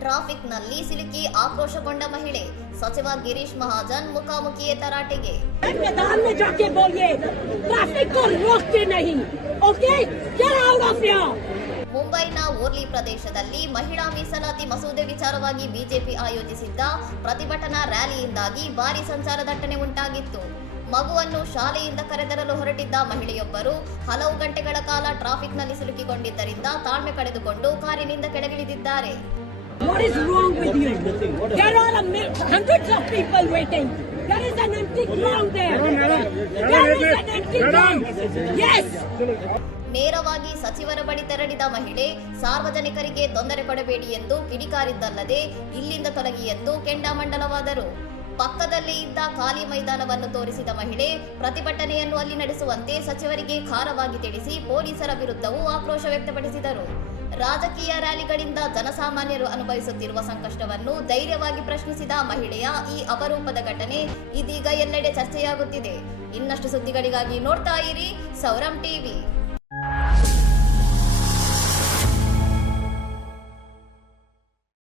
ಟ್ರಾಫಿಕ್ನಲ್ಲಿ ಸಿಲುಕಿ ಆಕ್ರೋಶಗೊಂಡ ಮಹಿಳೆ, ಸಚಿವ ಗಿರೀಶ್ ಮಹಾಜನ್ ಮುಖಾಮುಖಿಯೇ ತರಾಟೆಗೆ. मैदान में जाके बोलिए ट्रैफिक को रोकते नहीं, okay? Get out of here. ಮುಂಬೈನ ಓರ್ಲಿ ಪ್ರದೇಶದಲ್ಲಿ ಮಹಿಳಾ ಮೀಸಲಾತಿ ಮಸೂದೆ ವಿಚಾರವಾಗಿ ಬಿಜೆಪಿ ಆಯೋಜಿಸಿದ್ದ ಪ್ರತಿಭಟನಾ ರ್ಯಾಲಿಯಿಂದಾಗಿ ಭಾರೀ ಸಂಚಾರ ದಟ್ಟಣೆ ಉಂಟಾಗಿತ್ತು. ಮಗುವನ್ನು ಶಾಲೆಯಿಂದ ಕರೆತರಲು ಹೊರಟಿದ್ದ ಮಹಿಳೆಯೊಬ್ಬರು ಹಲವು ಗಂಟೆಗಳ ಕಾಲ ಟ್ರಾಫಿಕ್ನಲ್ಲಿ ಸಿಲುಕಿಕೊಂಡಿದ್ದರಿಂದ ತಾಳ್ಮೆ ಕಳೆದುಕೊಂಡು ಕಾರಿನಿಂದ ಕೆಳಗಿಳಿದಿದ್ದಾರೆ. What is wrong with you? There are hundreds of people waiting. There is an empty ground there. There is an empty ground. Yes. ನೇರವಾಗಿ ಸಚಿವರ ಬಳಿ ತೆರಳಿದ ಮಹಿಳೆ, ಸಾರ್ವಜನಿಕರಿಗೆ ತೊಂದರೆ ಕೊಡಬೇಡಿ ಎಂದು ಕಿಡಿಕಾರಿದ್ದಲ್ಲದೆ ಇಲ್ಲಿಂದ ತೊಲಗಿ ಎಂದು ಕೆಂಡಾಮಂಡಲವಾದರು. ಪಕ್ಕದಲ್ಲಿ ಇದ್ದ ಖಾಲಿ ಮೈದಾನವನ್ನು ತೋರಿಸಿದ ಮಹಿಳೆ ಪ್ರತಿಭಟನೆಯನ್ನು ಅಲ್ಲಿ ನಡೆಸುವಂತೆ ಸಚಿವರಿಗೆ ಖಾರವಾಗಿ ತಿಳಿಸಿ ಪೊಲೀಸರ ವಿರುದ್ಧವೂ ಆಕ್ರೋಶ ವ್ಯಕ್ತಪಡಿಸಿದರು. ರಾಜಕೀಯ ರ್ಯಾಲಿಗಳಿಂದ ಜನಸಾಮಾನ್ಯರು ಅನುಭವಿಸುತ್ತಿರುವ ಸಂಕಷ್ಟವನ್ನು ಧೈರ್ಯವಾಗಿ ಪ್ರಶ್ನಿಸಿದ ಮಹಿಳೆಯ ಈ ಅಪರೂಪದ ಘಟನೆ ಇದೀಗ ಎಲ್ಲೆಡೆ ಚರ್ಚೆಯಾಗುತ್ತಿದೆ. ಇನ್ನಷ್ಟು ಸುದ್ದಿಗಳಿಗಾಗಿ ನೋಡ್ತಾ ಇರಿ ಸೌರಂ ಟಿವಿ.